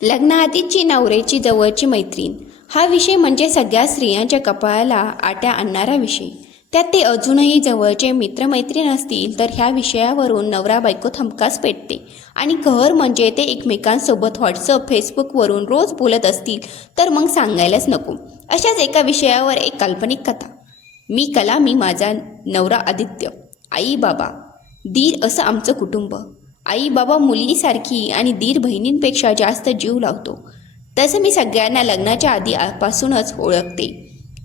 लग्नाआधीची नवऱ्याची जवळची मैत्रीण हा विषय म्हणजे सगळ्या स्त्रियांच्या कपाळाला आट्या आणणारा विषय. त्यात ते अजूनही जवळचे मित्रमैत्रीण असतील तर ह्या विषयावरून नवरा बायको हमखास पेटते. आणि कहर म्हणजे ते एकमेकांसोबत व्हॉट्सअप फेसबुकवरून रोज बोलत असतील तर मग सांगायलाच नको. अशाच एका विषयावर एक काल्पनिक कथा. मी कला, मी माझा नवरा आदित्य, आई बाबा दीर असं आमचं कुटुंब. आई बाबा मुलीसारखी आणि दीर बहिणींपेक्षा जास्त जीव लावतो. तसं मी सगळ्यांना लग्नाच्या आधीपासूनच ओळखते.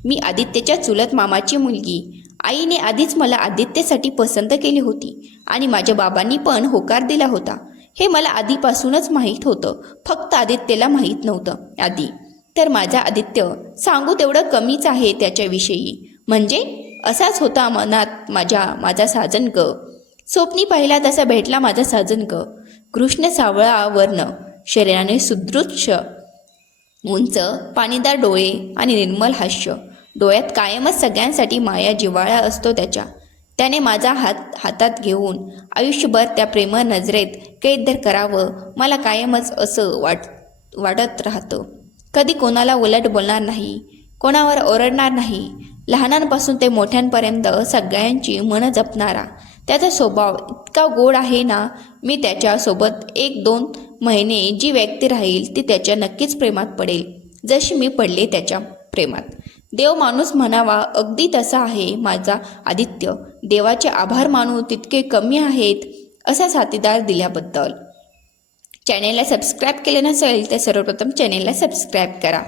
मी आदित्यच्या चुलत मामाची मुलगी. आईने आधीच मला आदित्यसाठी पसंत केली होती आणि माझ्या बाबांनी पण होकार दिला होता. हे मला आधीपासूनच माहीत होतं, फक्त आदित्यला माहीत नव्हतं आधी. तर माझा आदित्य सांगू तेवढं कमीच आहे त्याच्याविषयी. म्हणजे असाच होता मनात माझा साजन ग. स्वप्नी पाहिला तसा भेटला माझा साजन ग. कृष्ण सावळा वर्ण, शरीराने सुदृढ, उंच पाणीदार डोळे आणि निर्मल हास्य. डोळ्यात कायमच सगळ्यांसाठी माया जिव्हाळा असतो त्याच्या. त्याने माझा हातात घेऊन आयुष्यभर त्या प्रेमळ नजरेत कैद करावं मला कायमच असं वाटत राहतं. कधी कोणाला उलट बोलणार नाही, कोणावर ओरडणार नाही. लहानांपासून ते मोठ्यांपर्यंत सगळ्यांची मनं जपणारा त्याचा स्वभाव इतका गोड आहे ना. मी त्याच्यासोबत 1-2 महिने जी व्यक्ती राहील ती त्याच्या नक्कीच प्रेमात पडेल, जशी मी पडले त्याच्या प्रेमात. देव माणूस म्हणावा अगदी तसा आहे माझा आदित्य. देवाचे आभार मानू तितके कमी आहेत असा साथीदार दिल्याबद्दल. चॅनेलला सबस्क्राईब केले नसेल तर सर्वप्रथम चॅनेलला सबस्क्राईब करा.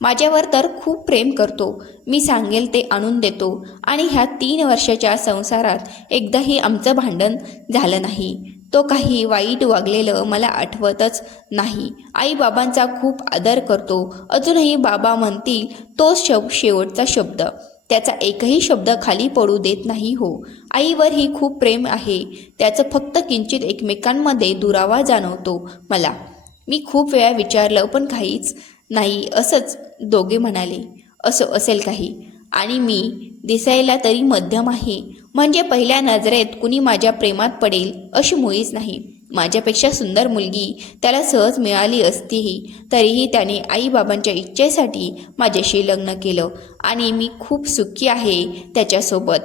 माझ्यावर तर खूप प्रेम करतो. मी सांगेल ते आणून देतो आणि ह्या 3 वर्षाच्या संसारात एकदाही आमचं भांडण झालं नाही. तो काही वाईट वागलेलं मला आठवतच नाही. आई बाबांचा खूप आदर करतो. अजूनही बाबा म्हणतील तोच शेवटचा शब्द. त्याचा एकही शब्द खाली पडू देत नाही हो. आईवरही खूप प्रेम आहे त्याचं, फक्त किंचित एकमेकांमध्ये दुरावा जाणवतो मला. मी खूप वेळा विचारलं पण काहीच नाही असंच दोघे म्हणाले. असं असेल काही. आणि मी दिसायला तरी मध्यम आहे, म्हणजे पहिल्या नजरेत कुणी माझ्या प्रेमात पडेल अशी मुळीच नाही. माझ्यापेक्षा सुंदर मुलगी त्याला सहज मिळाली असतीही तरीही त्याने आईबाबांच्या इच्छेसाठी माझ्याशी लग्न केलं आणि मी खूप सुखी आहे त्याच्यासोबत.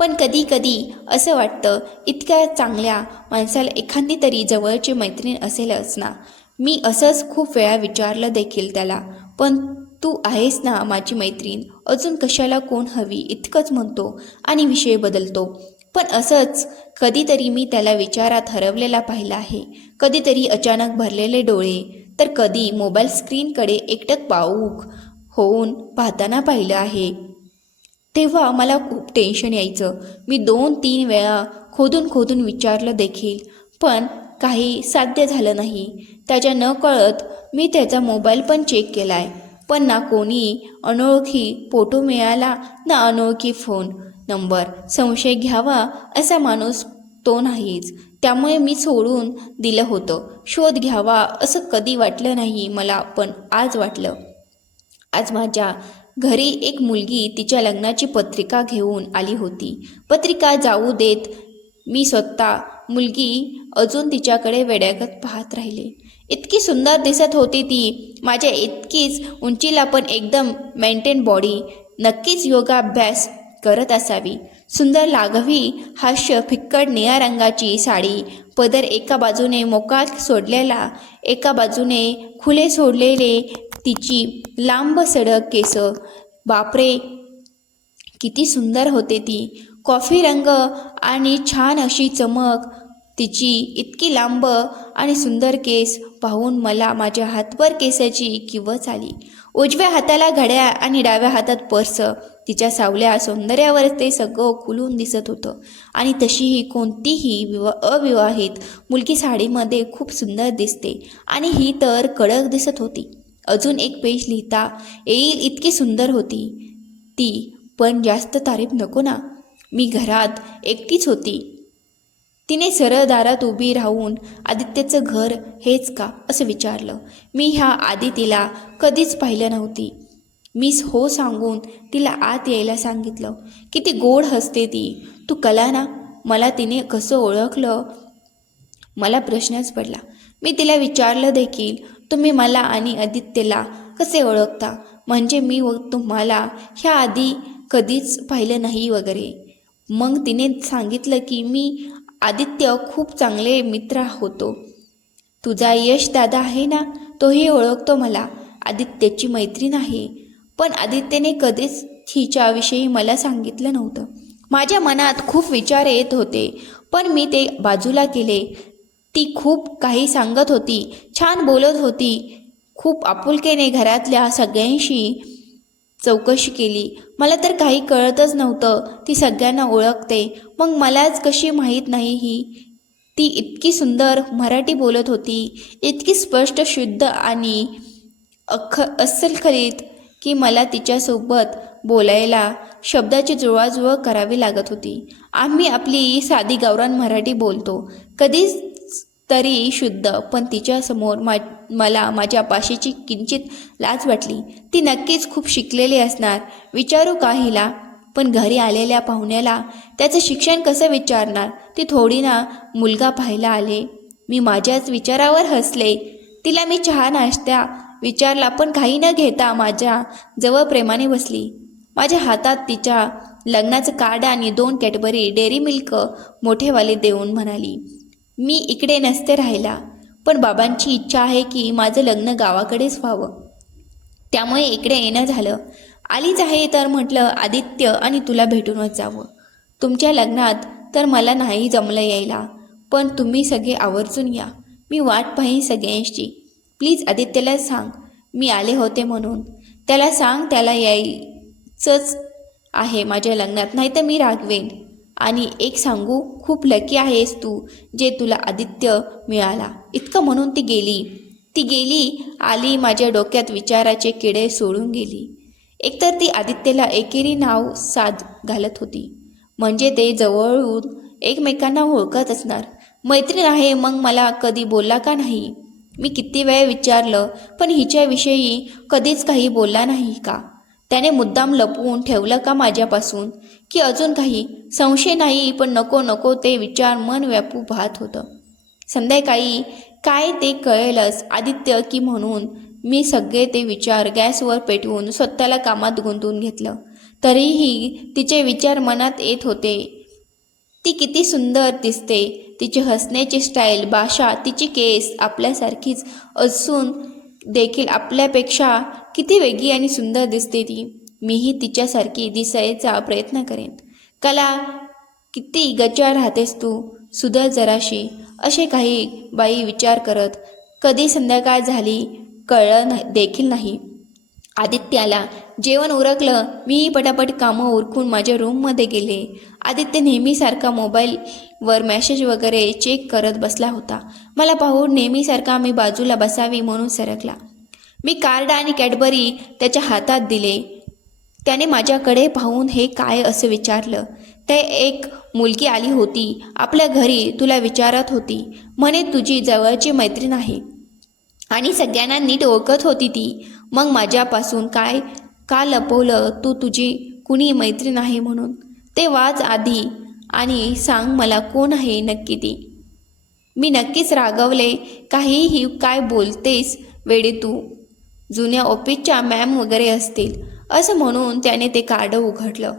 पण कधी कधी असं वाटतं इतक्या चांगल्या माणसाला एखादी तरी जवळची मैत्रीण असेलच ना. मी असंच खूप वेळा विचारलं देखील त्याला. पण तू आहेस ना माझी मैत्रीण, अजून कशाला कोण हवी इतकंच म्हणतो आणि विषय बदलतो. पण असंच कधीतरी मी त्याला विचारात हरवलेला पाहिला आहे. कधीतरी अचानक भरलेले डोळे, तर कधी मोबाईल स्क्रीनकडे एकटक भावूक होऊन पाहताना पाहिलं आहे. तेव्हा मला खूप टेन्शन यायचं. मी 2-3 वेळा खोदून विचारलं देखील, पण काही साध्य झालं नाही. त्याच्या नकळत मी त्याचा मोबाईल पण चेक केलाय, पण ना कोणी अनोळखी फोटो मिळाला ना अनोळखी फोन नंबर. संशय घ्यावा असा माणूस तो नाहीच. त्यामुळे मी सोडून दिलं होतं. शोध घ्यावा असं कधी वाटलं नाही मला, पण आज वाटलं. आज माझ्या घरी एक मुलगी तिच्या लग्नाची पत्रिका घेऊन आली होती. पत्रिका जाऊ देत मी स्वतः मुलगी अजून तिच्याकडे वेड्यागत पाहत राहिले. इतकी सुंदर दिसत होती ती. माझ्या इतकीच उंचीला, पण एकदम मेंटेन बॉडी. नक्कीच योगाभ्यास करत असावी. सुंदर लाघवी हास्य, फिक्कट निळ्या रंगाची साडी, पदर एका बाजूने मोकळा सोडलेला, एका बाजूने खुले सोडलेले, तिची लांब सडक केस. बापरे किती सुंदर होते ती. कॉफी रंग आणि छान अशी चमक. तिची इतकी लांब आणि सुंदर केस पाहून मला माझ्या हातभर केसाची किवच आली. उजव्या हाताला घड्याळ आणि डाव्या हातात पर्स. तिच्या सावल्या सौंदर्यावर ते सगळं खुलून दिसत होतं. आणि तशीही कोणतीही अविवाहित मुलगी साडीमध्ये खूप सुंदर दिसते आणि ही तर कडक दिसत होती. अजून एक पेज लिहिता येईल इतकी सुंदर होती ती. पण जास्त तारीफ नको ना. मी घरात एकटीच होती. तिने सरळ दारात उभी राहून आदित्यचं घर हेच का असं विचारलं. मी ह्या आधी तिला कधीच पाहिलं नव्हती. मी हो सांगून तिला आत यायला सांगितलं. किती गोड हसते ती. तू कला ना. मला तिने कसं ओळखलं मला प्रश्नच पडला. मी तिला विचारलं देखील, तुम्ही मला आणि आदित्यला कसे ओळखता? म्हणजे मी तुम्हाला ह्या आधी कधीच पाहिलं नाही वगैरे. मग तिने सांगितलं की मी आदित्य खूप चांगले मित्र होतो. तुझा यश दादा आहे ना, तोही ओळखतो मला. आदित्यची मैत्रीण आहे. पण आदित्यने कधीच हिच्याविषयी मला सांगितलं नव्हतं. माझ्या मनात खूप विचार येत होते, पण मी ते बाजूला केले. ती खूप काही सांगत होती, छान बोलत होती. खूप आपुलकीने घरातल्या सगळ्यांशी चौकशी केली. मला तर काही कळतच नव्हतं. ती सगळ्यांना ओळखते, मग मलाच कशी माहीत नाही ही? ती इतकी सुंदर मराठी बोलत होती, इतकी स्पष्ट, शुद्ध आणि अस्सलखलीत की मला तिच्यासोबत बोलायला शब्दाची जुळवाजुळव करावी लागत होती. आम्ही आपली साधी गावरान मराठी बोलतो, कधीच तरी शुद्ध, पण तिच्यासमोर मला माझ्या भाषेची किंचित लाज वाटली. ती नक्कीच खूप शिकलेली असणार, विचारू का हिला? पण घरी आलेल्या पाहुण्याला त्याचं शिक्षण कसं विचारणार? ती थोडी ना मुलगा पाहायला आले. मी माझ्याच विचारावर हसले. तिला मी चहा नाश्ता विचारला, पण काही न घेता माझ्या जवळ प्रेमाने बसली. माझ्या हातात तिच्या लग्नाचं कार्ड आणि 2 कॅडबरी डेअरी मिल्क मोठेवाले देऊन म्हणाली, मी इकडे नसते राहायला, पण बाबांची इच्छा आहे की माझं लग्न गावाकडेच व्हावं, त्यामुळे इकडे येणं झालं. आलीच आहे तर म्हटलं आदित्य आणि तुला भेटूनच जावं. तुमच्या लग्नात तर मला नाही जमलं यायला, पण तुम्ही सगळे आवर्जून या. मी वाट पाहीन सगळ्यांची. प्लीज आदित्यला सांग मी आले होते म्हणून. त्याला सांग त्याला यायचंच आहे माझ्या लग्नात, नाही तर मी रागवेन. आणि एक सांगू, खूप लकी आहेस तू जे तुला आदित्य मिळाला. इतकं म्हणून ती गेली आली माझ्या डोक्यात विचाराचे किडे सोडून गेली. एकतर ती आदित्यला एकेरी नाव साध घालत होती, म्हणजे ते जवळून एकमेकांना ओळखत असणार. मैत्रीण आहे मग मला कधी बोलला का नाही? मी किती वेळ विचारलं, पण हिच्याविषयी कधीच काही बोलला नाही का? त्याने मुद्दाम लपवून ठेवलं का माझ्यापासून, की अजून काही? संशय नाही, पण नको नको ते विचार मन व्यापू पाहत होतं. संध्याकाळी काय ते कळेलच आदित्य की म्हणून मी सगळे ते विचार गॅसवर पेटवून स्वतःला कामात गुंतवून घेतलं. तरीही तिचे विचार मनात येत होते. ती किती सुंदर दिसते, तिची हसण्याची स्टाईल, भाषा, तिची केस आपल्यासारखीच असून देखील आपल्यापेक्षा किती वेगळी आणि सुंदर दिसते ती. मीही तिच्यासारखी दिसायचा प्रयत्न करेन. कला, किती गच्चा राहतेस तू, सुधर जराशी, असे काही बाई विचार करत. कधी संध्याकाळ झाली कळलं देखील नाही. आदित्याला जेवण उरकलं. मीही पटापट कामं उरकून माझ्या रूममध्ये गेले. आदित्य नेहमीसारखा मोबाईलवर मेसेज वगैरे चेक करत बसला होता. मला पाहून नेहमीसारखा मी बाजूला बसावी म्हणून सरकला. मी कार्ड आणि कॅडबरी त्याच्या हातात दिले. त्याने माझ्याकडे पाहून हे काय असं विचारलं. ते एक मुलगी आली होती आपल्या घरी, तुला विचारत होती म्हणे, तुझी जवळची मैत्रीण आहे आणि सगळ्यांना नीट ओळखत होती ती. मग माझ्यापासून काय का लपवलं तू तुझी कुणी मैत्रीण आहे म्हणून? ते वाच आधी आणि सांग मला कोण आहे नक्की ती. मी नक्कीच रागवले. काहीही काय बोलतेस वेडे तू, जुन्या ऑफिसच्या मॅम वगैरे असतील, असं म्हणून त्याने ते कार्ड उघडलं.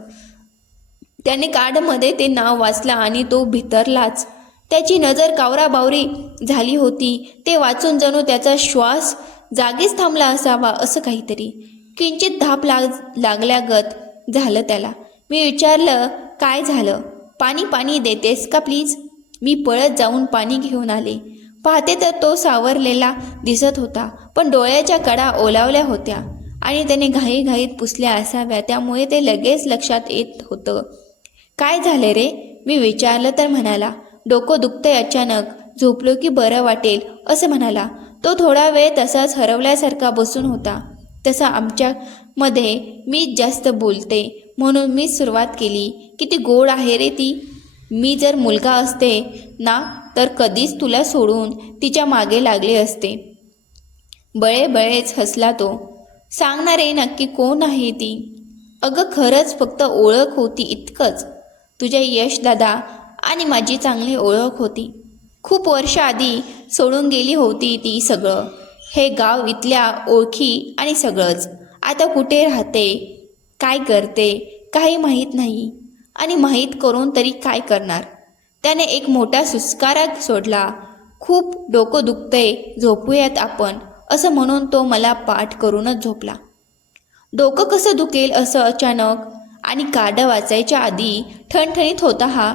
त्याने कार्डमध्ये ते नाव वाचलं आणि तो भितरलाच. त्याची नजर कावराबावरी झाली होती. ते वाचून जणू त्याचा श्वास जागीच थांबला असावा असं काहीतरी. किंचित धाप लागल्यागत झालं त्याला. मी विचारलं, काय झालं? पाणी देतेस का प्लीज? मी पळत जाऊन पाणी घेऊन आले. पाहते तर तो सावरलेला दिसत होता, पण डोळ्याच्या कडा ओलावल्या होत्या आणि त्याने घाईघाईत पुसल्या असाव्या, त्यामुळे ते लगेच लक्षात येत होतं. काय झाले रे? मी विचारलं तर म्हणाला, डोकं दुखतंय अचानक, झोपलो की बरं वाटेल असं म्हणाला. तो थोडा वेळ तसाच हरवल्यासारखा बसून होता. तसा आमच्यामध्ये मीच जास्त बोलते म्हणून मीच सुरुवात केली. किती गोड आहे रे ती. मी जर मुलगा असते ना तर कधीच तुला सोडून तिच्या मागे लागले असते. बळेबळेच हसला तो. सांगणारे नक्की कोण आहे ती? अगं खरंच फक्त ओळख होती इतकंच. तुझ्या यश दादा आणि माझी चांगली ओळख होती. खूप वर्ष आधी सोडून गेली होती ती सगळं, हे गाव, इथल्या ओळखी आणि सगळंच. आता कुठे राहते, काय करते काही माहीत नाही, आणि माहीत करून तरी काय करणार. त्याने एक मोठा सुस्कारा सोडला. खूप डोकं दुखतंय, झोपूयात आपण, असं म्हणून तो मला पाठ करूनच झोपला. डोकं कसं दुखेल असं अचानक, आणि कार्ड वाचायच्या आधी ठणठणीत होता हा.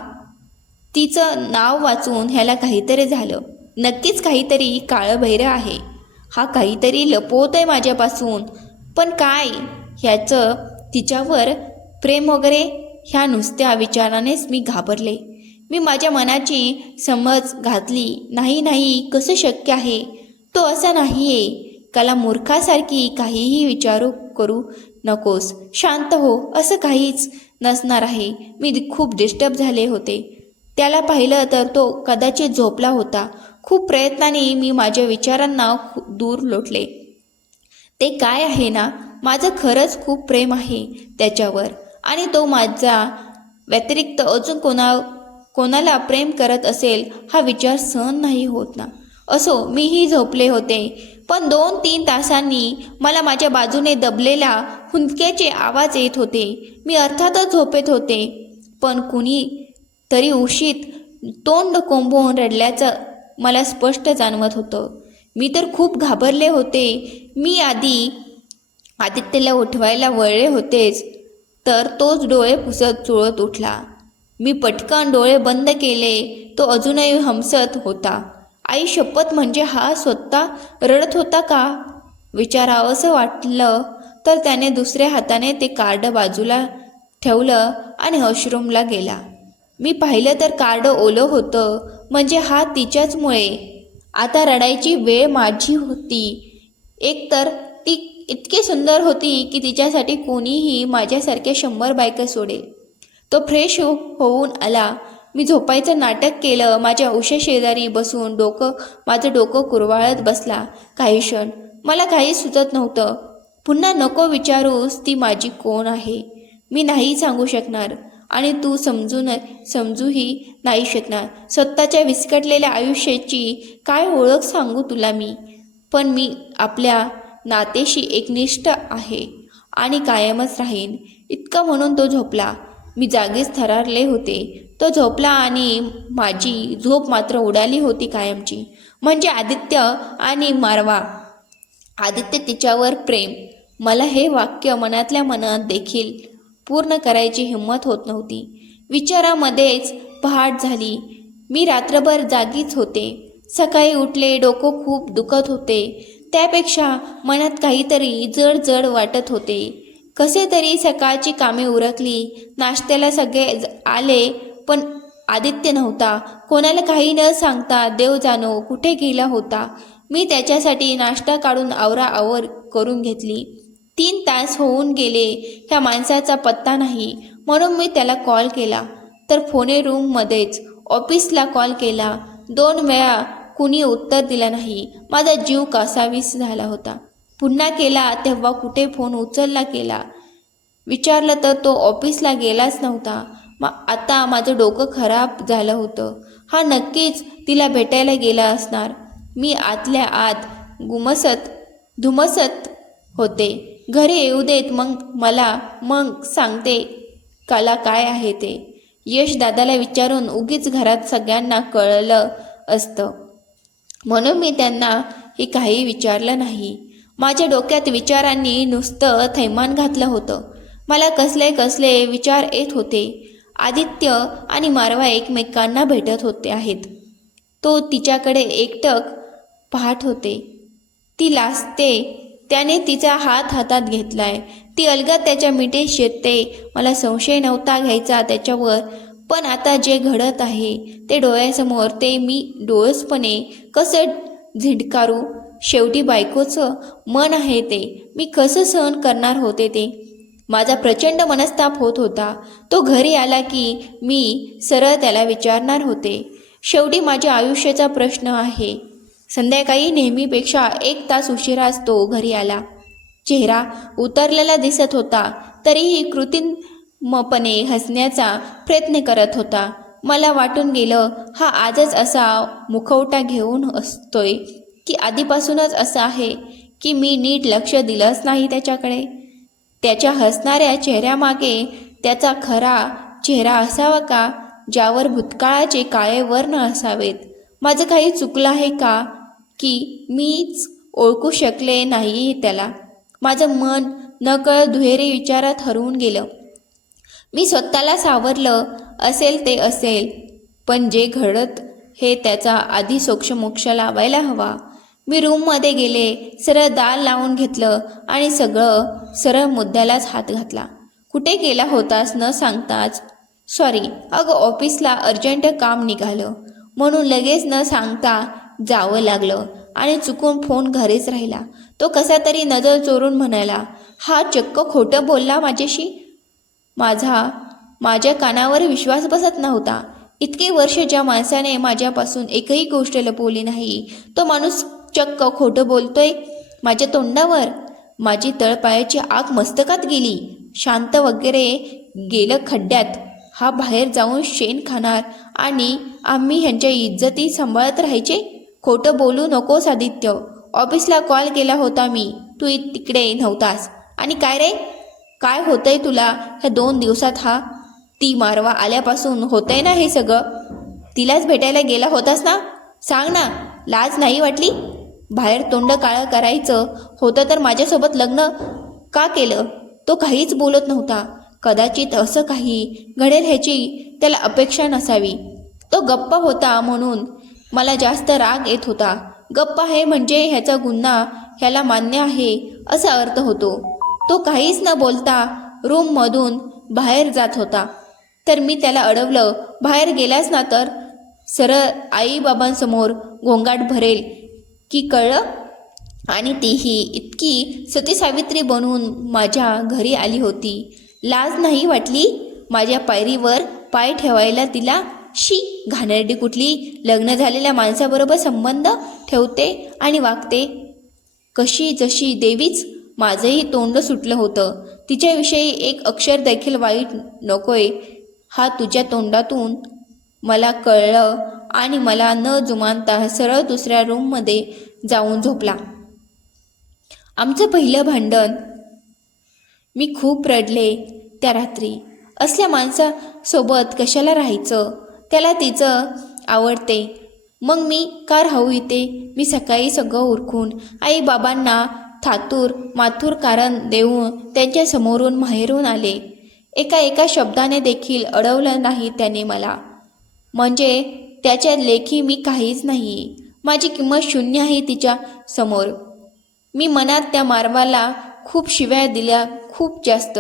तिचं नाव वाचून ह्याला काहीतरी झालं. नक्कीच काहीतरी काळभैरं आहे. हा काहीतरी लपवतोय माझ्यापासून. पण काय? ह्याचं तिच्यावर प्रेम वगैरे? ह्या नुसत्या विचारानेच मी घाबरले. मी माझ्या मनाची समज घातली. नाही नाही, कसं शक्य आहे? तो असा नाही आहे. त्याला मूर्खासारखी काहीही विचारू करू नकोस. शांत हो, असं काहीच नसणार आहे. मी खूप डिस्टर्ब झाले होते. त्याला पाहिलं तर तो कदाचित झोपला होता. खूप प्रयत्नाने मी माझ्या विचारांना दूर लोटले. ते काय आहे ना, माझं खरंच खूप प्रेम आहे त्याच्यावर, आणि तो माझ्या व्यतिरिक्त अजून कोणाला प्रेम करत असेल हा विचार सहन नाही होत ना. असो, मीही झोपले होते. पण 2-3 तासांनी मला माझ्या बाजूने दबलेल्या हुंदक्याचे आवाज येत होते. मी अर्थातच झोपेत होते, पण कुणी तरी उशीत तोंड कोंबून रडल्याचं मला स्पष्ट जाणवत होतं. मी तर खूप घाबरले होते. मी आदित्यला उठवायला वळले होतेच, तर तोच डोळे पुसत चुळत उठला. मी पटकन डोळे बंद केले. तो अजूनही हमसत होता. आई शपथ, म्हणजे हा स्वतः रडत होता का? विचारावंसं वाटलं तर त्याने दुसऱ्या हाताने ते कार्ड बाजूला ठेवलं आणि वॉशरूमला गेला. मी पाहिलं तर कार्ड ओलं होतं. म्हणजे हा तिच्याचमुळे आता रडायची वेळ माझी होती. एकतर ती इतकी सुंदर होती की तिच्यासाठी कोणीही माझ्यासारख्या 100 बायका सोडेल. तो फ्रेश होऊन आला. मी झोपायचं नाटक केलं. माझ्या उशा शेजारी बसून माझं डोकं कुरवाळत बसला. काही क्षण मला काही सुचत नव्हतं. पुन्हा नको विचारूस, ती माझी कोण आहे. मी नाही सांगू शकणार, आणि तू समजूही नाही शकणार. स्वतःच्या विस्कटलेल्या आयुष्याची काय ओळख सांगू तुला मी. पण मी आपल्या नातेशी एकनिष्ठ आहे आणि कायमच राहीन, इतकं म्हणून तो झोपला. मी जागीच थरारले होते. तो झोपला आणि माझी झोप मात्र उडाली होती कायमची. म्हणजे आदित्य आणि मारवा. आदित्य, तिच्यावर प्रेम. मला हे वाक्य मनातल्या मनात देखील पूर्ण करायची हिंमत होत नव्हती. विचारामध्येच पहाट झाली. मी रात्रभर जागीच होते. सकाळी उठले. डोकं खूप दुखत होते. त्यापेक्षा मनात काहीतरी जड जड वाटत होते. कसे तरी सकाळची कामे उरकली. नाश्त्याला सगळे आले, पण आदित्य नव्हता. कोणाला काही न सांगता देव जाणो कुठे गेला होता. मी त्याच्यासाठी नाश्ता काढून आवराआवर करून घेतली. 3 तास होऊन गेले. ह्या माणसाचा पत्ता नाही. म्हणून मी त्याला कॉल केला, तर फोने रूममध्येच. ऑफिसला कॉल केला 2 वेळा, कुणी उत्तर दिलं नाही. माझा जीव कासावीस झाला होता. पुन्हा केला तेव्हा कुठे फोन उचलला केला. विचारलं तर तो ऑफिसला गेलाच नव्हता. आता माझं डोकं खराब झालं होतं. हा नक्कीच तिला भेटायला गेला असणार. मी आतल्या आत धुमसत होते. घरी येऊ देत मग सांगते कला काय आहे ते. यश दादाला विचारून उगीच घरात सगळ्यांना कळलं असतं, म्हणून मी त्यांना हे काही विचारलं नाही. माझ्या डोक्यात विचारांनी नुसतं थैमान घातलं होतं. मला कसले विचार येत होते. आदित्य आणि मारवा एकमेकांना भेटत आहेत. तो तिच्याकडे एकटक पाहत होते. ती लाजते. त्याने तिचा हात हातात घेतलाय. ती अलगद त्याच्या मिठीत शिरते. मला संशय नव्हता घ्यायचा त्याच्यावर, पण आता जे घडत आहे ते डोळ्यासमोर, ते मी डोळसपणे कसं झिडकारू. शेवटी बायकोचं मन आहे ते मी कसं सहन करणार होते ते. माझा प्रचंड मनस्ताप होत होता. तो घरी आला की मी सरळ त्याला विचारणार होते. शेवटी माझ्या आयुष्याचा प्रश्न आहे. संध्याकाळी नेहमीपेक्षा 1 तास उशिराच तो घरी आला. चेहरा उतरलेला दिसत होता, तरीही कृत्रिमपणे हसण्याचा प्रयत्न करत होता. मला वाटून गेलं हा आजच असा मुखवटा घेऊन असतोय की आधीपासूनच असं आहे की मी नीट लक्ष दिलंच नाही त्याच्याकडे. त्याच्या हसणाऱ्या चेहऱ्यामागे त्याचा खरा चेहरा असावा का, ज्यावर भूतकाळाचे काळे वर्ण असावेत. माझं काही चुकलं आहे का की मीच ओळखू शकले नाही त्याला. माझं मन नकळत दुहेरी विचारात हरवून गेलं. मी स्वतःला सावरलं असेल ते असेल, पण जे घडत हे त्याचा आधी सोक्षमोक्ष लावायला हवा. मी रूममध्ये गेले, सरळ दार लावून घेतलं आणि सरळ मुद्द्यालाच हात घातला. कुठे गेला होतास न सांगताच? सॉरी अगं, ऑफिसला अर्जंट काम निघालं म्हणून लगेच न सांगता जावं लागलं आणि चुकून फोन घरीच राहिला. तो कसा तरी नजर चोरून म्हणाला, हा चक्क खोटं बोलला माझ्याशी. माझ्या कानावर विश्वास बसत नव्हता. इतके वर्ष ज्या माणसाने माझ्यापासून एकही गोष्ट लपवली नाही, तो माणूस चक्क खोटं बोलतोय माझ्या तोंडावर. माझी तळपायाची आग मस्तकात गेली. शांत वगैरे गेलं खड्ड्यात. हा बाहेर जाऊन शेण खाणार आणि आम्ही ह्यांच्या इज्जती सांभाळत राहायचे. खोटं बोलू नकोस आदित्य. ऑफिसला कॉल केला होता मी, तू तिकडे नव्हतास. आणि काय रे, काय होतंय तुला ह्या 2 दिवसात? ती मारवा आल्यापासून होतंय ना हे सगळं? तिलाच भेटायला गेला होतास ना? सांग ना, लाज नाही वाटली? बाहेर तोंड काळं करायचं होतं तर माझ्यासोबत लग्न का केलं? तो काहीच बोलत नव्हता. कदाचित असं काही घडेल ह्याची त्याला अपेक्षा नसावी. तो गप्प होता म्हणून मला जास्त राग येत होता. गप्प आहे म्हणजे ह्याचा गुन्हा ह्याला मान्य आहे असा अर्थ होतो. तो काहीच न बोलता रूममधून बाहेर जात होता, तर मी त्याला अडवलं. बाहेर गेलास ना तर सरळ आईबाबांसमोर गोंगाट भरेल की कळलं? आणि तीही इतकी सतीसावित्री बनवून माझ्या घरी आली होती. लाज नाही वाटली माझ्या पायरीवर पाय ठेवायला तिला? शी, घाणेरडी कुठली. लग्न झालेल्या माणसाबरोबर संबंध ठेवते आणि वागते कशी जशी देवीच. माझंही तोंड सुटलं होतं. तिच्याविषयी एक अक्षर देखील वाईट नकोय हा तुझ्या तोंडातून मला कळलं आणि मला न जुमानता सरळ दुसऱ्या रूममध्ये जाऊन झोपला. आमचं पहिलं भांडण. मी खूप रडले त्या रात्री. असल्या माणसासोबत कशाला राहायचं? त्याला तिचं आवडते, मग मी का राहू इथे? मी सकाळी सगळं उरकून आईबाबांना थातूर माथूर कारण देऊन त्यांच्या समोरून माहेरून आले. एका शब्दाने देखील अडवलं नाही त्याने मला. म्हणजे त्याच्या लेखी मी काहीच नाही. माझी किंमत शून्य आहे तिच्या समोर. मी मनात त्या मारवाला खूप शिव्या दिल्या, खूप जास्त.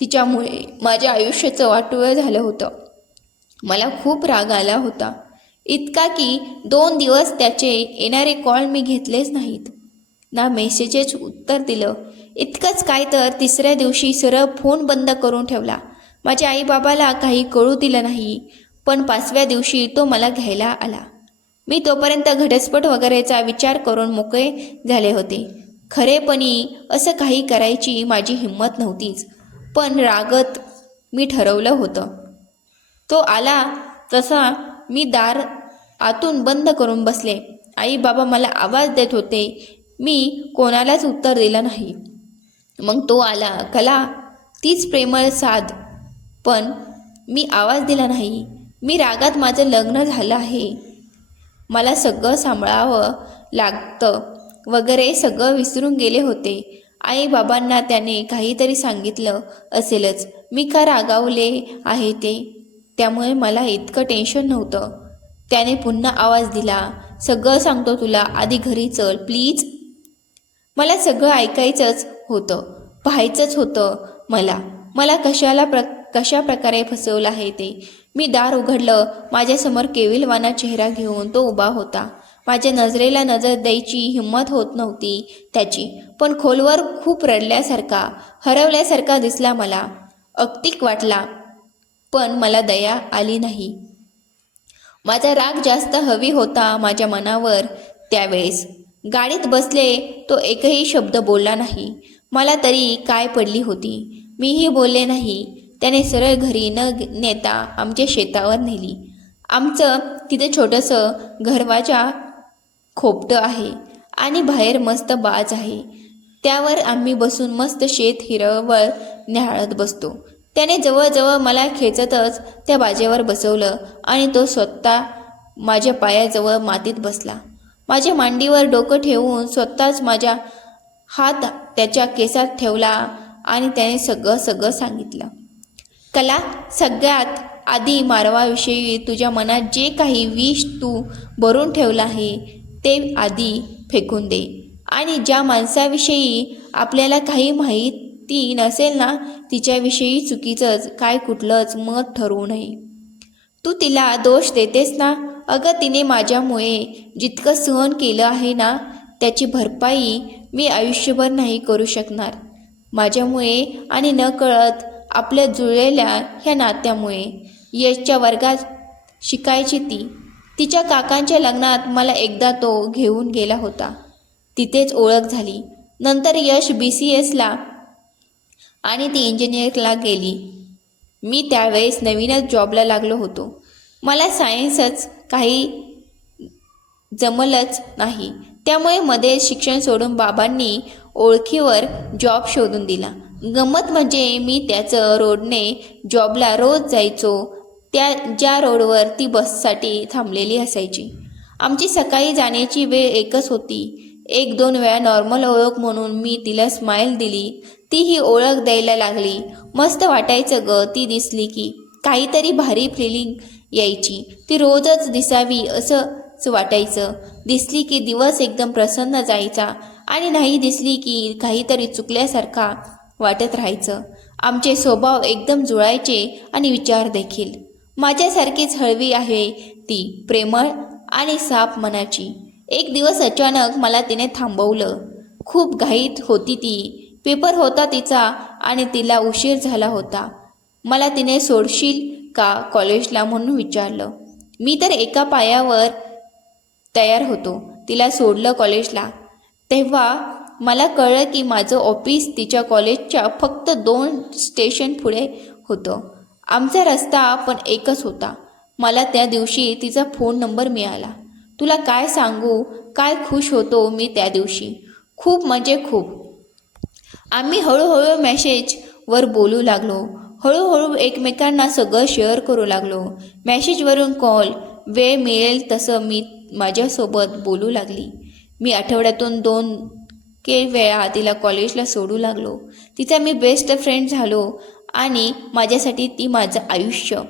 तिच्यामुळे माझ्या आयुष्याचं वाटोळं झालं होतं. मला खूप राग आला होता, इतका की 2 दिवस त्याचे येणारे कॉल मी घेतलेच नाहीत, ना मेसेजेस उत्तर दिलं. इतकंच काय तर 3ऱ्या दिवशी सरळ फोन बंद करून ठेवला. माझ्या आईबाबाला काही कळू दिलं नाही, पण 5व्या दिवशी तो मला घ्यायला आला. मी तोपर्यंत घटस्फोट वगैरेचा विचार करून मोकळे झाले होते. खरेपणी असं काही करायची माझी हिंमत नव्हतीच, पण रागत मी ठरवलं होतं. तो आला तसा मी दार आतून बंद करून बसले. आई बाबा मला आवाज देत होते, मी कोणालाच उत्तर दिलं नाही. मग तो आला, कला, तीच प्रेमळ साध, पण मी आवाज दिला नाही. मी रागात माझं लग्न झालं आहे, मला सगळं सांभाळावं लागतं वगैरे सगळं विसरून गेले होते. आई बाबांना त्याने काहीतरी सांगितलं असेलच मी का रागावले आहे ते, त्यामुळे मला इतकं टेन्शन नव्हतं. त्याने पुन्हा आवाज दिला, सगळं सांगतो तुला, आधी घरी चल प्लीज. मला सगळं ऐकायचंच होतं, पाहायचंच होतं. मला कशा प्रकारे फसवलं आहे ते. मी दार उघडलं. माझ्यासमोर केविलवाना चेहरा घेऊन तो उभा होता. माझ्या नजरेला नजर द्यायची हिंमत होत नव्हती त्याची, पण खोलवर खूप रडल्यासारखा, हरवल्यासारखा दिसला मला. अगतिक वाटला, पण मला दया आली नाही. माझा राग जास्त हवी होता माझ्या मनावर. त्यावेळेस गाडीत बसले तो एकही शब्द बोलला नाही. मला तरी काय पडली होती, मीही बोलले नाही. त्याने सरळ घरी न नेता आमच्या शेतावर नेली. आमचं तिथे छोटंसं घरवाच्या खोपटं आहे आणि बाहेर मस्त बाज आहे. त्यावर आम्ही बसून मस्त शेत हिरवळ न्याहाळत बसतो. त्याने जवळजवळ मला खेचतच त्या बाजेवर बसवलं आणि तो स्वतः माझ्या पायाजवळ मातीत बसला. माझ्या मांडीवर डोकं ठेवून स्वतःच माझा हात त्याच्या केसात ठेवला आणि त्याने सगळं सांगितलं. कला, सगळ्यात आधी मारवाविषयी तुझ्या मनात जे काही विष तू भरून ठेवलं आहे ते आधी फेकून दे आणि ज्या माणसाविषयी आपल्याला काही माहिती नसेल ना तिच्याविषयी चुकीचंच काय कुठलंच मत ठरवू नये. तू तिला दोष देतेस ना? अगं तिने माझ्यामुळे जितकं सहन केलं आहे ना त्याची भरपाई मी आयुष्यभर नाही करू शकणार. माझ्यामुळे आणि नकळत आपल्या जुळलेल्या ह्या नात्यामुळे. यशच्या वर्गात शिकायची ती. तिच्या काकांच्या लग्नात मला एकदा तो घेऊन गेला होता. तिथेच ओळख झाली. नंतर यश BCSला आणि ती इंजिनिअरिंगला गेली. मी त्यावेळेस नवीनच जॉबला लागलो होतो. मला सायन्सच काही जमलंच नाही. त्यामुळे मध्ये शिक्षण सोडून बाबांनी ओळखीवर जॉब शोधून दिला. गंमत म्हणजे मी त्याचं रोडने जॉबला रोज जायचो. ज्या रोडवर ती बससाठी थांबलेली असायची. आमची सकाळी जाण्याची वेळ एकच होती. 1-2 वेळा नॉर्मल ओळख म्हणून मी तिला स्माईल दिली. ती ही ओळख द्यायला लागली. मस्त वाटायचं ग. ती दिसली की काहीतरी भारी फिलिंग यायची. ती रोजच दिसावी असंच वाटायचं. दिसली की दिवस एकदम प्रसन्न जायचा आणि नाही दिसली की काहीतरी चुकल्यासारखा वाटत राहायचं. आमचे स्वभाव एकदम जुळायचे आणि विचार देखील. माझ्यासारखीच हळवी आहे ती, प्रेमळ आणि साफ मनाची. एक दिवस अचानक मला तिने थांबवलं. खूप घाईत होती ती. पेपर होता तिचा आणि तिला उशीर झाला होता. मला तिने सोडशील का कॉलेजला म्हणून विचारलं. मी तर एका पायावर तयार होतो. तिला सोडलं कॉलेजला. तेव्हा मला कळलं की माझं ऑफिस तिच्या कॉलेजच्या फक्त 2 स्टेशन पुढे होतं. आमचा रस्ता पण एकच होता. मला त्या दिवशी तिचा फोन नंबर मिळाला. तुला काय सांगू, काय खुश होतो मी त्या दिवशी. खूप म्हणजे खूप. आम्ही हळूहळू मेसेजवर बोलू लागलो. हळूहळू एकमेकांना सगळं शेअर करू लागलो. मेसेजवरून कॉल, वेळ मिळेल तसं मी माझ्यासोबत बोलू लागली. मी आठवड्यातून 2 वेळा तिला कॉलेजला सोडू लागलो. तिचा मी बेस्ट फ्रेंड झालो आणि माझ्यासाठी ती माझं आयुष्य.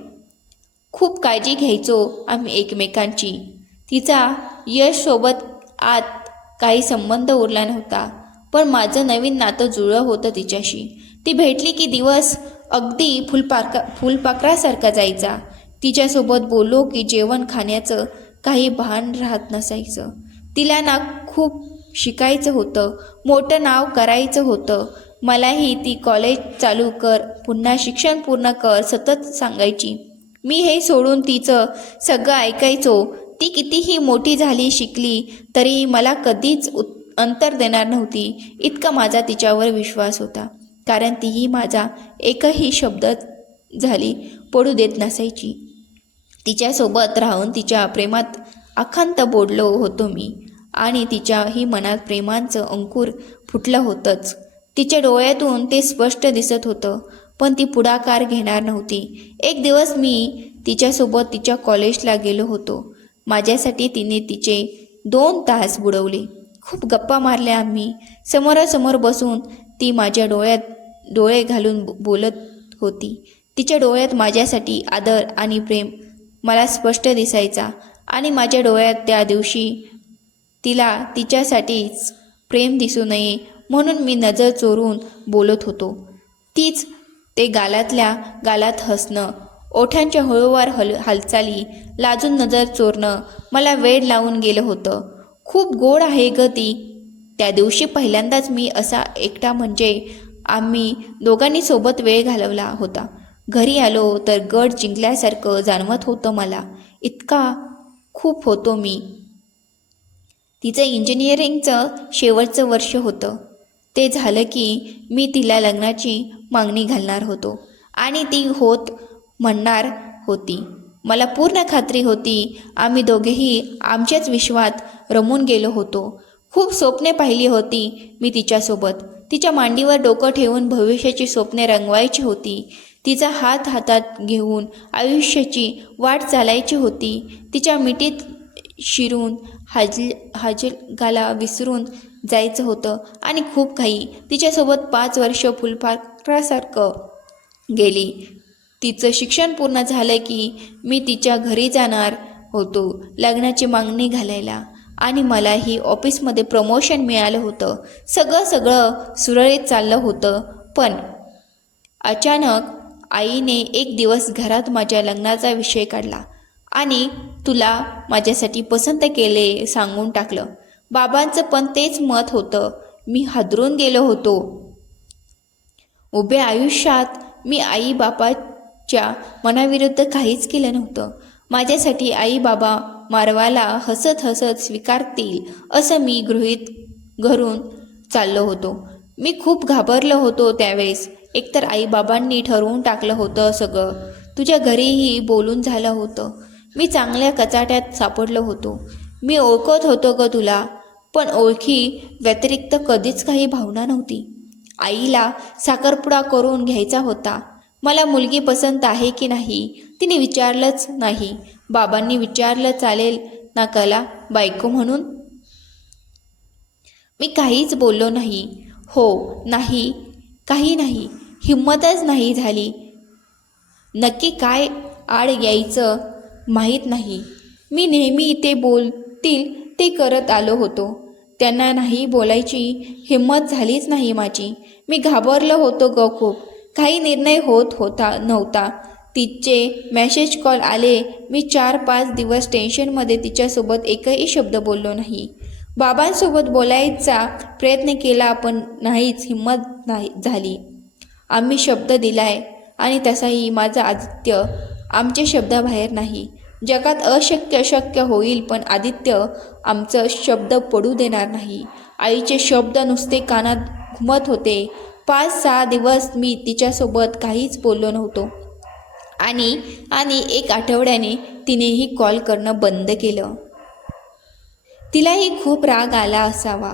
खूप काळजी घ्यायचो आम्ही एकमेकांची. तिचा यशसोबत आत काही संबंध उरला नव्हता, पण माझं नवीन नातं जुळलं होतं तिच्याशी. ती भेटली की दिवस अगदी फुलपाखरासारखा जायचा. तिच्यासोबत बोललो की जेवण खाण्याचं काही भान राहत नसायचं. तिला ना खूप शिकायचं होतं, मोठं नाव करायचं होतं. मलाही ती कॉलेज चालू कर, पुन्हा शिक्षण पूर्ण कर सतत सांगायची. मी हे सोडून तिचं सगळं ऐकायचो. ती कितीही मोठी झाली, शिकली तरी मला कधीच अंतर देणार नव्हती इतका माझा तिच्यावर विश्वास होता. कारण तीही माझा एकही शब्द झाली पडू देत नसायची. तिच्यासोबत राहून तिच्या प्रेमात अखंत बोललो होतो मी आणि तिच्याही मनात प्रेमाचं अंकुर फुटलं होतंच. तिच्या डोळ्यातून ते स्पष्ट दिसत होतं, पण ती पुढाकार घेणार नव्हती. एक दिवस मी तिच्यासोबत तिच्या कॉलेजला गेलो होतो. माझ्यासाठी तिने तिचे 2 तास बुडवले. खूप गप्पा मारल्या आम्ही. समोरासमोर बसून ती माझ्या डोळ्यात डोळे घालून बोलत होती. तिच्या डोळ्यात माझ्यासाठी आदर आणि प्रेम मला स्पष्ट दिसायचा आणि माझ्या डोळ्यात त्या दिवशी तिला तिच्यासाठीच प्रेम दिसू नये म्हणून मी नजर चोरून बोलत होतो. तीच ते गालातल्या गालात हसणं, ओठांच्या हळूवार हालचाली, लाजून नजर चोरणं मला वेड लावून गेलं होतं. खूप गोड आहे ग ती. त्या दिवशी पहिल्यांदाच मी असा एकटा म्हणजे आम्ही दोघांनी सोबत वेळ घालवला होता. घरी आलो तर गड जिंकल्यासारखं जाणवत होतं मला. इतका खूप होतो मी. तिचं इंजिनिअरिंगचं शेवटचं वर्ष होतं. ते झालं की मी तिला लग्नाची मागणी घालणार होतो आणि ती होत म्हणणार होती. मला पूर्ण खात्री होती आम्ही दोघेही आमच्याच विश्वात रमून गेलो होतो. खूप स्वप्ने पाहिली होती मी तिच्यासोबत. तिच्या मांडीवर डोकं ठेवून भविष्याची स्वप्ने रंगवायची होती. तिचा हात हातात घेऊन आयुष्याची वाट चालायची होती. तिच्या मिठीत शिरून हाजगाला विसरून जायचं होतं आणि खूप काही. तिच्यासोबत 5 वर्ष फुलपाखरासारखं गेली. तिचं शिक्षण पूर्ण झालं की मी तिच्या घरी जाणार होतो लग्नाची मागणी घालायला आणि मलाही ऑफिसमध्ये प्रमोशन मिळालं होतं. सगळं सुरळीत चाललं होतं. पण अचानक आईने एक दिवस घरात माझ्या लग्नाचा विषय काढला आणि तुला माझ्यासाठी पसंत केले सांगून टाकलं. बाबांचं पण तेच मत होतं. मी हादरून गेलो होतो. उभ्या आयुष्यात मी आई बापाच्या मनाविरुद्ध काहीच केलं नव्हतं. माझ्यासाठी आई बाबा मारवाला हसत हसत स्वीकारतील असं मी गृहीत धरून चाललो होतो. मी खूप घाबरलो होतो त्यावेळेस. एकतर आई बाबांनी ठरवून टाकलं होतं सगळं. तुझ्या घरीही बोलून झालं होतं. मी चांगल्या कचाट्यात सापडलो होतो. मी ओळखत होतो ग तुला, पण ओळखी व्यतिरिक्त कधीच काही भावना नव्हती. आईला साखरपुडा करून घ्यायचा होता. मला मुलगी पसंत आहे की नाही तिने विचारलंच नाही. बाबांनी विचारलं चालेल ना कला बायको म्हणून. मी काहीच बोललो नाही. हो नाही काही नाही. हिंमतच नाही झाली. नक्की काय आड यायचं माहीत नाही. मी नेहमी ते बोलतील ते करत आलो होतो. त्यांना नाही बोलायची हिंमत झालीच नाही माझी. मी घाबरलो होतो ग खूप. काही निर्णय होत नव्हता. तिचे मेसेज कॉल आले. मी 4-5 दिवस टेन्शनमध्ये तिच्यासोबत एकही शब्द बोललो नाही. बाबांसोबत बोलायचा प्रयत्न केला पण नाहीच हिंमत नाही झाली. आम्ही शब्द दिलाय आणि तसाही माझा आदित्य आमच्या शब्दाबाहेर नाही. जगात अशक्य होईल पण आदित्य आमचं शब्द पडू देणार नाही. आईचे शब्द नुसते कानात घुमत होते. 5-6 दिवस मी तिच्यासोबत काहीच बोललो नव्हतो आणि 1 आठवड्याने तिनेही कॉल करणं बंद केलं. तिलाही खूप राग आला असावा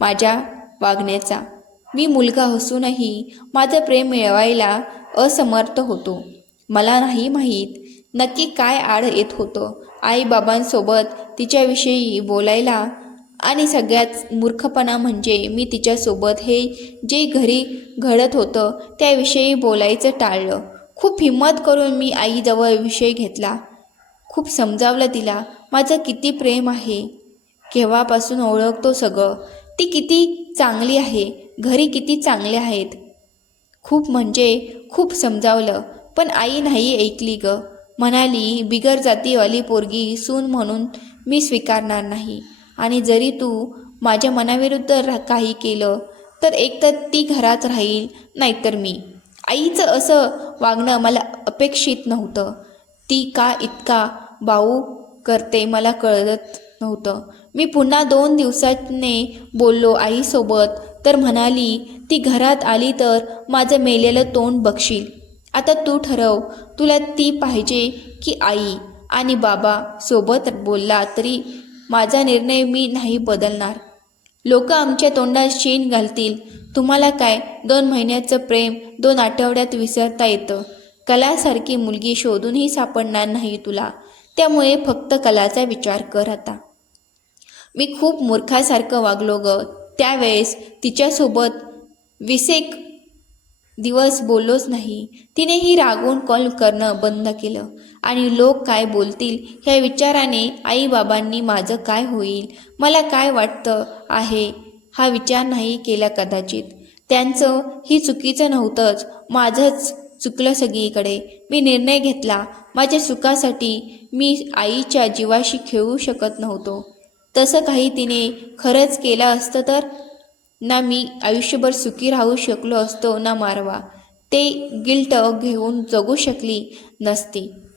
माझ्या वागण्याचा. मी मुलगा असूनही माझं प्रेम मिळवायला असमर्थ होतो. मला नाही माहीत नक्की काय आड येत होतं. आई बाबांसोबत तिच्याविषयी बोलायला आणि सगळ्यात मूर्खपणा म्हणजे मी तिच्यासोबत हे जे घरी घडत होतं त्याविषयी बोलायचं टाळलं. खूप हिंमत करून मी आईजवळ विषय घेतला. खूप समजावलं तिला माझं किती प्रेम आहे. केव्हापासून ओळखतो सगळं. ती किती चांगली आहे. घरी किती चांगले आहेत. खूप म्हणजे खूप समजावलं पण आई नाही ऐकली ग. म्हणाली बिगर जातीवाली पोरगी सून म्हणून मी स्वीकारणार नाही आणि जरी तू माझ्या मनाविरुद्ध काही केलं तर एकतर ती घरात राहील नाहीतर मी. आईचं असं वागणं मला अपेक्षित नव्हतं. ती का इतका बाऊ करते मला कळत नव्हतं. मी पुन्हा 2 दिवसांनी बोललो आईसोबत तर म्हणाली ती घरात आली तर माझं मेलेलं तोंड बघशील. आता तू ठरव तुला ती पाहिजे की आई. आणि बाबा सोबत बोलला तरी माझा निर्णय मी नाही बदलणार. लोक आमच्या तोंडात शेण घालतील. तुम्हाला काय 2 महिन्याचं प्रेम 2 आठवड्यात विसरता येतं. कलासारखी मुलगी शोधूनही सापडणार नाही तुला. त्यामुळे फक्त कलाचा विचार कर आता. मी खूप मूर्खासारखं वागलो ग त्यावेळेस. तिच्यासोबत 20 दिवस बोललोच नाही. तिनेही रागवून कॉल करणं बंद केलं आणि लोक काय बोलतील ह्या विचाराने आईबाबांनी माझं काय होईल मला काय वाटतं आहे हा विचार नाही केला कदाचित. त्यांचं ही चुकीचं नव्हतंच. माझंच चुकलं सगळीकडे. मी निर्णय घेतला. माझ्या सुखासाठी मी आईच्या जीवाशी खेळू शकत नव्हतो. तसं काही तिने खरंच केलं असतं तर ना मी आयुष्यभर सुखी राहू शकलो असतो ना मारवा ते गिल्ट घेऊन जगू शकली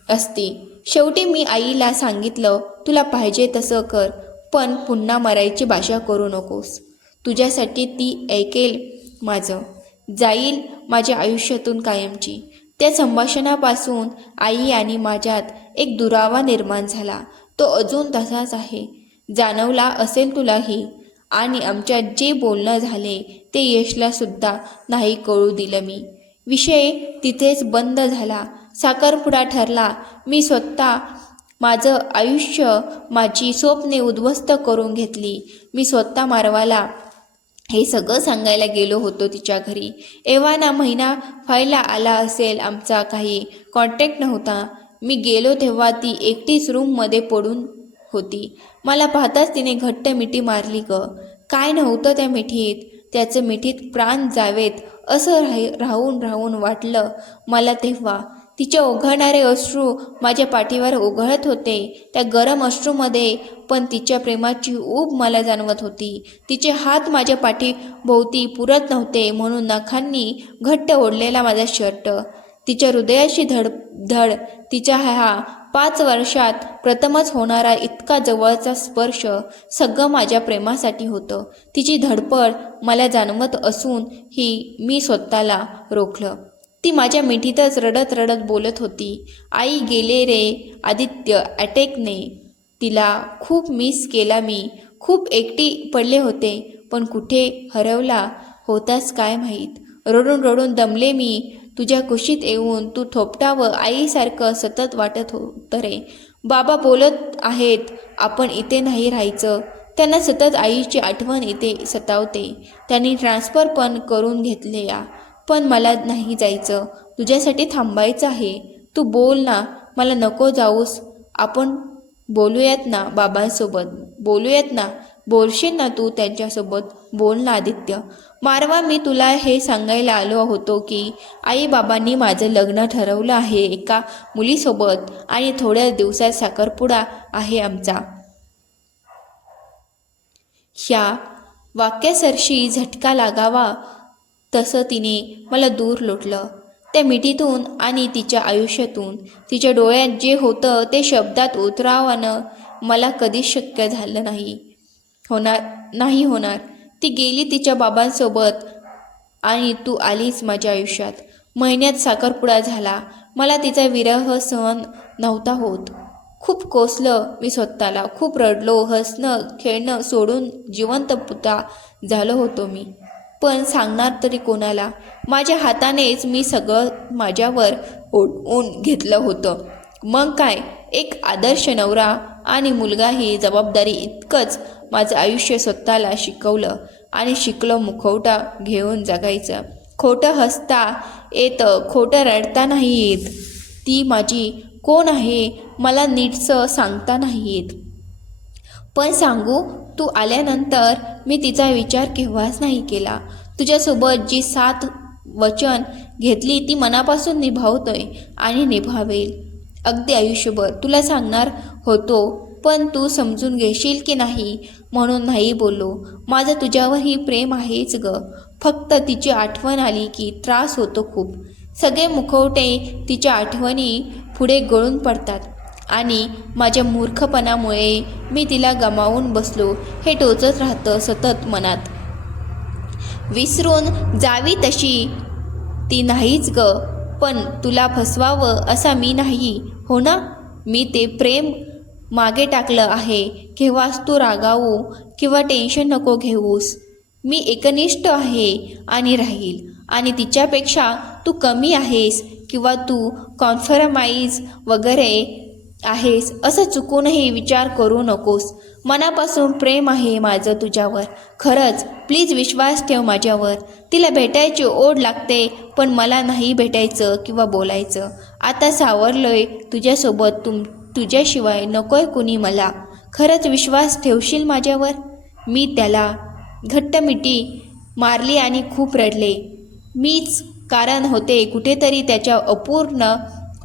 असती. शेवटी मी आईला सांगितलं तुला पाहिजे तसं कर पण पुन्हा मरायची भाषा करू नकोस. तुझ्यासाठी ती ऐकेल माझं. जाईल माझ्या आयुष्यातून कायमची. त्या संभाषणापासून आई आणि माझ्यात एक दुरावा निर्माण झाला. तो अजून तसाच आहे. जाणवला असेल तुलाही. आणि आमच्यात जे बोलणं झाले ते यशला सुद्धा नाही कळू दिलं मी. विषय तिथेच बंद झाला. साखरपुडा ठरला. मी स्वतः माझं आयुष्य, माझी स्वप्ने उद्ध्वस्त करून घेतली. मी स्वतः मारवाला हे सगळं सांगायला गेलो होतो तिच्या घरी. एव्हाना महिना व्हायला आला असेल. आमचा काही कॉन्टॅक्ट नव्हता. मी गेलो तेव्हा ती एकटीच रूममध्ये पडून होती. मला पाहताच तिने घट्ट मिठी मारली ग. काय नव्हतं त्या मिठीत. त्याचं मिठीत प्राण जावेत असं राहून राहून वाटलं मला तेव्हा. तिचे ओघळणारे अश्रू माझ्या पाठीवर ओघळत होते. त्या गरम अश्रूमध्ये पण तिच्या प्रेमाची ऊब मला जाणवत होती. तिचे हात माझ्या पाठीभोवती पुरत नव्हते म्हणून नखांनी घट्ट ओढलेला माझा शर्ट. तिच्या हृदयाशी धडधड. तिच्या ह्या 5 वर्षात प्रथमच होणारा इतका जवळचा स्पर्श सगळं माझ्या प्रेमासाठी होतं. तिची धडपड मला जाणवत असून ही मी स्वतःला रोखलं. ती माझ्या मिठीतच रडत रडत बोलत होती. आई गेले रे आदित्य अटॅकने. तिला खूप मिस केला मी. खूप एकटी पडले होते. पण कुठे हरवला होतास काय माहीत. रडून रडून दमले मी. तुझ्या कुशीत येऊन तू थोपटावं आईसारखं सतत वाटत होतं रे. बाबा बोलत आहेत आपण इथे नाही राहायचं. त्यांना सतत आईची आठवण इथे सतावते. त्यांनी ट्रान्सफर पण करून घेतले या. पण मला नाही जायचं. तुझ्यासाठी थांबायचं आहे. तू बोल ना. मला नको जाऊस. आपण बोलूयात ना बाबांसोबत. बोलूयात ना. बोलशील ना तू त्यांच्यासोबत. बोल ना आदित्य. मारवा मी तुला हे सांगायला आलो होतो की आईबाबांनी माझं लग्न ठरवलं आहे एका मुलीसोबत आणि थोड्या दिवसात साखरपुडा आहे आमचा. ह्या वाक्यासरशी झटका लागावा तसं तिने मला दूर लोटलं. त्या मिठीतून आणि तिच्या आयुष्यातून. तिच्या डोळ्यात जे होतं ते शब्दात उतरावणं मला कधीच शक्य झालं नाही होणार. ती गेली तिच्या बाबांसोबत आणि तू आलीस माझ्या आयुष्यात. महिन्यात साखरपुडा झाला. मला तिचा विरह सहन नव्हता होत. खूप कोसलं मी स्वतःला. खूप रडलो. हसणं खेळणं सोडून जिवंत पुता झालो होतो मी. पण सांगणार तरी कोणाला. माझ्या हातानेच मी सगळं माझ्यावर ओढून घेतलं होतं. मग काय, एक आदर्श नवरा आणि मुलगा ही जबाबदारी इतकंच माझं आयुष्य स्वतःला शिकवलं आणि शिकलो मुखवटा घेऊन जगायचं. खोटं हसता येतं, खोटं रडता नाही येत. ती माझी कोण आहे मला नीटसं सांगता नाही येत. पण सांगू, तू आल्यानंतर मी तिचा विचार केव्हाच नाही केला. तुझ्यासोबत जी 7 वचन घेतली ती मनापासून निभावतोय आणि निभावेल अगदी आयुष्यभर. तुला सांगणार होतो पण तू समजून घेशील की नाही म्हणून नाही बोललो. माझं तुझ्यावरही प्रेम आहेच ग. फक्त तिची आठवण आली की त्रास होतो खूप. सगळे मुखवटे तिच्या आठवणी पुढे गळून पडतात आणि माझ्या मूर्खपणामुळे मी तिला गमावून बसलो हे टोचत राहतं सतत मनात. विसरून जावी तशी ती नाहीच ग. पण तुला फसवावं असा मी नाही हो ना. मी ते प्रेम मागे टाकलं आहे. केव्हाच तू रागावू किंवा टेन्शन नको घेऊस. मी एकनिष्ठ आहे आणि राहील. आणि तिच्यापेक्षा तू कमी आहेस किंवा तू कॉन्फरमाइज वगैरे आहेस असं चुकूनही विचार करू नकोस. मनापासून प्रेम आहे माझं तुझ्यावर. खरंच प्लीज विश्वास ठेव माझ्यावर. तिला भेटायची ओढ लागते पण मला नाही भेटायचं किंवा बोलायचं. आता सावरलोय तुझ्यासोबत. तुझ्याशिवाय नकोय कुणी मला. खरंच विश्वास ठेवशील माझ्यावर. मी त्याला घट्ट मिठी मारली आणि खूप रडले. मीच कारण होते कुठेतरी त्याच्या अपूर्ण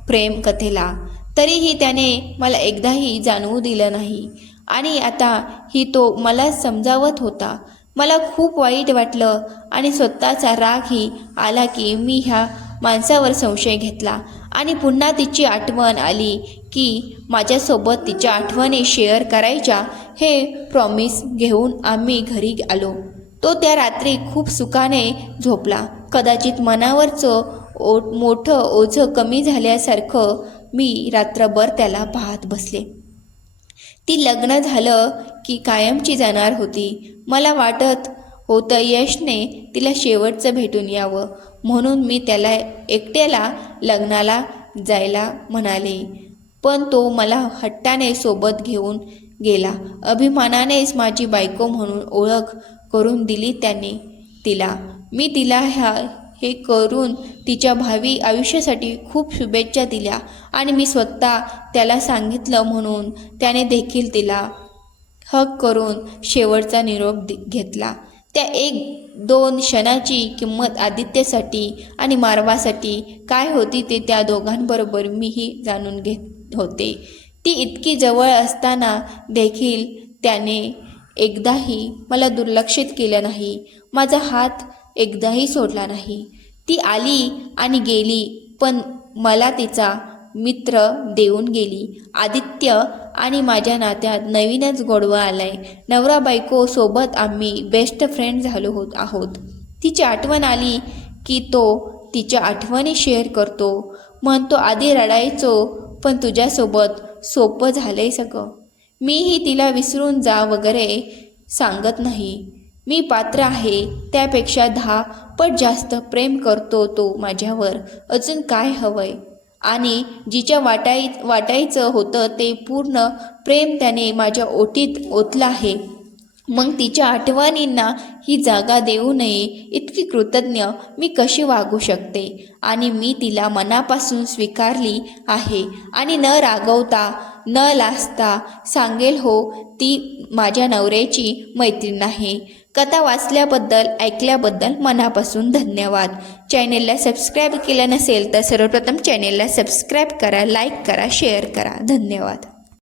प्रेम कथेला. तरीही त्याने मला एकदाही जाणवू दिलं नाही आणि आता ही तो मला समजावत होता. मला खूप वाईट वाटलं आणि स्वतःचा रागही आला की मी ह्या माणसावर संशय घेतला. आणि पुन्हा तिची आठवण आली की माझ्यासोबत तिच्या आठवणी शेअर करायच्या हे प्रॉमिस घेऊन आम्ही घरी आलो. तो त्या रात्री खूप सुखाने झोपला. कदाचित मनावरचं मोठं ओझं कमी झाल्यासारखं मी रात्रभर त्याला पाहत बसले. ती लग्न झालं की कायमची जाणार होती. मला वाटत होतं यशने तिला शेवटचं भेटून यावं, म्हणून मी त्याला एकट्याला लग्नाला जायला म्हणाले. पण तो मला हट्टाने सोबत घेऊन गेला. अभिमानानेच माझी बायको म्हणून ओळख करून दिली त्याने तिला. मी तिला हे करून तिच्या भावी आयुष्यासाठी खूप शुभेच्छा दिल्या आणि मी स्वतः त्याला सांगितलं म्हणून त्याने देखील तिला हक करून शेवटचा निरोप घेतला. त्या 1-2 क्षणाची किंमत आदित्यसाठी आणि मार्वासाठी काय होती ते त्या दोघांबरोबर मीही जाणून घेत होते. ती इतकी जवळ असताना देखील त्याने एकदाही मला दुर्लक्षित केलं नाही. माझा हात एकदाही सोडला नाही. ती आली आणि गेली, पण मला तिचा मित्र देऊन गेली. आदित्य आणि माझ्या नात्यात नवीनच गोडवा आलाय. नवरा बायको सोबत आम्ही बेस्ट फ्रेंड झालो आहोत. तिची आठवण आली की तो तिच्या आठवणी शेअर करतो. म्हणतो आधी रडायचो, पण तुझ्यासोबत सोपं झालंय सगळं. मीही तिला विसरून जा वगैरे सांगत नाही. मी पात्र आहे त्यापेक्षा 10 पट जास्त प्रेम करतो तो माझ्यावर. अजून काय हवंय? आणि जिच्या वाटायचं होतं ते पूर्ण प्रेम त्याने माझ्या ओटीत ओतलं आहे. मग तिच्या आठवणींना ही जागा देऊ नये इतकी कृतज्ञ मी कशी वागू शकते? आणि मी तिला मनापासून स्वीकारली आहे आणि न रागवता न लाजता सांगेल, हो ती माझ्या नवऱ्याची मैत्रीण आहे. कथा वाचल्याबद्दल ऐकल्याबद्दल मनापासून धन्यवाद. चॅनेलला सबस्क्राईब केलं नसेल तर सर्वप्रथम चॅनेलला सबस्क्राईब करा, लाईक करा, शेअर करा. धन्यवाद.